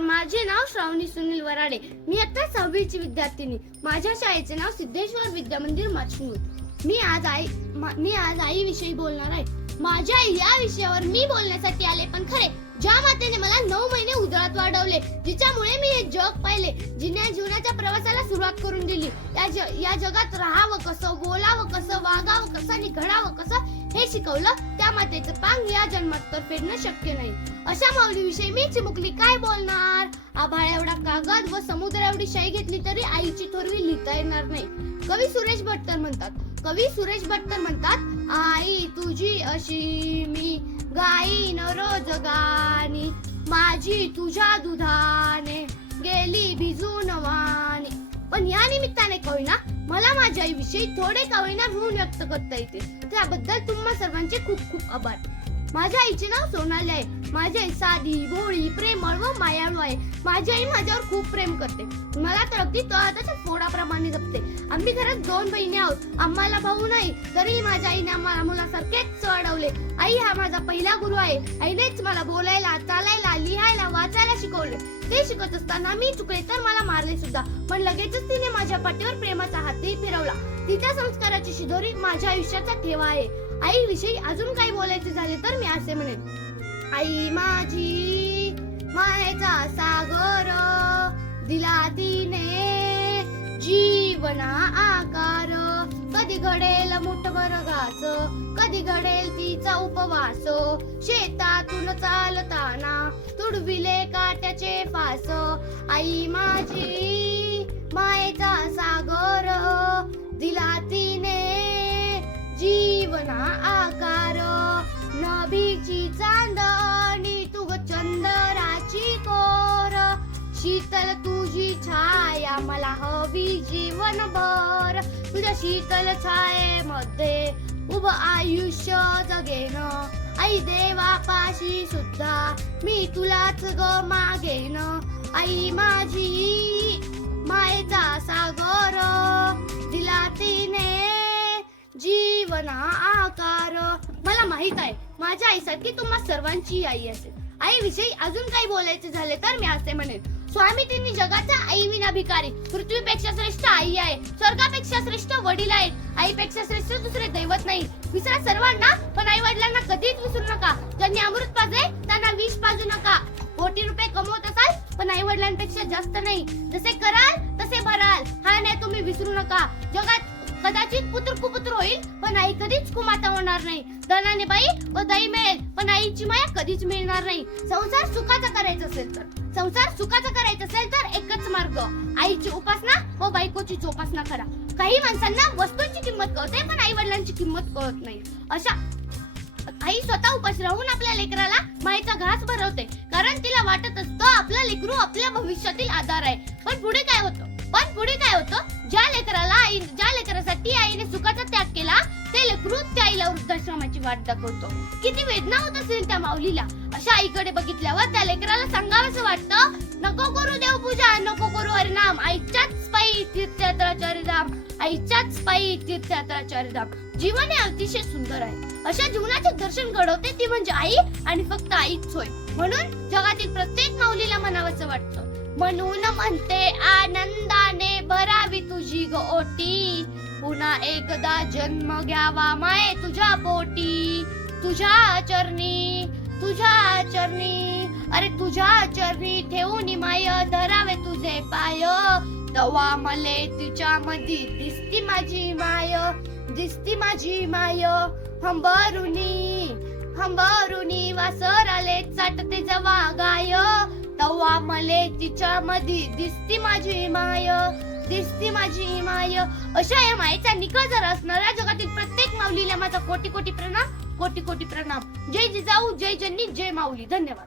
माझे नाव श्रावणी सुनील वराडे. मी आता सहावीची विद्यार्थिनी. माझ्या शाळेचे नाव सिद्धेश्वर विद्या मंदिर माचमूर मी आज आई मी आज आई विषयी बोलणार आहे. माझ्या आई या विषयावर मी बोलण्यासाठी आले पण खरे ज्या मातेने मला नऊ महिने उदरात वाढवले जिच्यामुळे मी हे जग पाहिले जिने जीवनाच्या प्रवासाला सुरुवात करून दिली. या ज- या जगात राहावं कसं बोलावं कसं वागावं कसं आणि घडावं कसं हे शिकवलं त्या मातेचं पांग या जन्मात तर फेडणं शक्य नाही. अशा माऊलीविषयी मी चिमुकली काय बोलणार? आभाळ एवढा कागद व समुद्र एवढी शाई घेतली तरी आईची थोरवी लिहिता येणार नाही. कवी सुरेश भटकर म्हणतात. कवी सुरेश भटकर म्हणतात आई तुझी अशी मी गाईन रोज गाणी माझी तुझ्या दुधाने गेली भिजून वाणी. पण या निमित्ताने होईना मला माझ्या आईविषयी थोडे कवयना ऋण व्यक्त करता येते. त्याबद्दल तुम्हा सर्वांचे खूप खूप आभार. माझ्या आईचे नाव सोनाली आहे. माझी आई साधी भोळी प्रेमळ व मायाळू आहे. माझी आई माझ्यावर खूप प्रेम करते. मला तर अगदी तळाताच्या फोडाप्रमाणे जपते. आम्ही घरात दोन बहिणी आहोत. आम्हाला भाऊ नाही तरी माझ्या आईने आम्हाला मुलासारखेच चढवले. आई हा माझा पहिला गुरु आहे. आईनेच मला बोलायला चाल शिकवले. ते शिकत असताना मी चुकले तर मला मारले सुद्धा. पण लगेचच तिने माझ्या पाठीवर प्रेमाचा हातही फिरवला. तिच्या संस्काराची शिदोरी माझ्या आयुष्याचा ठेवा आहे. आई विषयी अजून काही बोलायचे झाले तर मी असे म्हणेन. आई माझी मायेचा सागर दिला तिने जीवना आकार. कधी घडेल मोठ घाच कधी घडेल तिचा उपवास. शेतातून चालताना उडविले काट्याचे फास. आई माझी मायेचा सागर. दिला तिने जीवना आकार. नभीची चांदणी तुग चंदराची कोर. शीतल तुझी छाया मला हवी जीवनभर. तुझ्या शीतल छायेमध्ये उभ आयुष्य जगेन. आई देवापाशी सुद्धा. मी तुलाच ग मागेन आई माझी मायेचा सागर. दिला तिने जीवना आकार. मला माहीत आहे माझ्या आईसारखी तुम्हा सर्वांची आई असेल. आई विषयी अजून काही बोलायचे झाले तर मी असे म्हणेन. स्वामी तिन्ही जगाचा आई विना भिकारी. पृथ्वीपेक्षा श्रेष्ठ आई आहे. स्वर्गापेक्षा श्रेष्ठ वडील आहे आईपेक्षा श्रेष्ठ दुसरे दैवत नाही. विसरा सर्वांना आई वडिलांना कधीच विसरू नका. ज्यांनी अमृत पाजले त्यांना विष पाजू नका. कोटी रुपये कमवत असाल पण आई वडिलांपेक्षा जास्त नाही. जसे कराल तसे भराल. हा नाही तुम्ही विसरू नका. जगात कदाचित पुत्र कुपुत्र होईल पण आई कधीच कुमाता होणार नाही. धनाने बाई व दही मिळेल पण आईची माया कधीच मिळणार नाही. संसार सुखाचा करायचा असेल तर. संसार सुखाचा करायचा असेल तर एकच मार्ग. आईची उपासना व बायकोची जोपासना करा. काही माणसांना वस्तूंची किंमत कळते पण आई वडिलांची किंमत कळत नाही. अशा आई स्वतः उपाशी राहून आपल्या लेकराला मायेचा घास भरवते. कारण तिला वाटत असतं आपला लेकरू आपल्या भविष्यातील आधार आहे. पण पुढे काय होतं? पण पुढे काय होतं? ज्या लेकराला आई ज्या लेकरासाठी आईने सुखाचा त्याग केला ते लेकरू त्या आईला वृद्धाश्रमाची वाट दाखवतो. किती वेदना होत असेल त्या माऊलीला. अशा आईकडे बघितल्यावर त्या लेकराला सांगावंसं वाटतं नको करू देवपूजा नको करू हरिनाम आईच्याच पायी तीर्थयात्राचारी धाम आईच्याच पायी तीर्थयात्राचार्य धाम जीवन हे अतिशय सुंदर आहे. अशा जीवनाचे दर्शन घडवते ती म्हणजे आई आणि फक्त आईच होय. म्हणून जगातील प्रत्येक माऊलीला म्हणावंसं वाटतं. म्हणून म्हणते आनंदाने भरावी तुझी ग ओटी पुन्हा एकदा जन्म घ्यावा माये तुझ्या पोटी. तुझ्या चरणी तुझ्या चरणी. अरे तुझ्या चरणी ठेवून माय धरावे तुझे पाय. तवा मले तिच्या मधी दिसती माझी माय दिसती माझी माय. हंबरुनी हंबरुनी वासर आले चाटते जवा गाय. तवा मले तिच्या मधी दिसती माझी माय दिसती माझी माय. अशा या मायेचा निकळ जर असणाऱ्या जगातील प्रत्येक माऊलीला माझा कोटी कोटी प्रणाम कोटी कोटी प्रणाम. जय जिजाऊ जय जननी जय माऊली. धन्यवाद.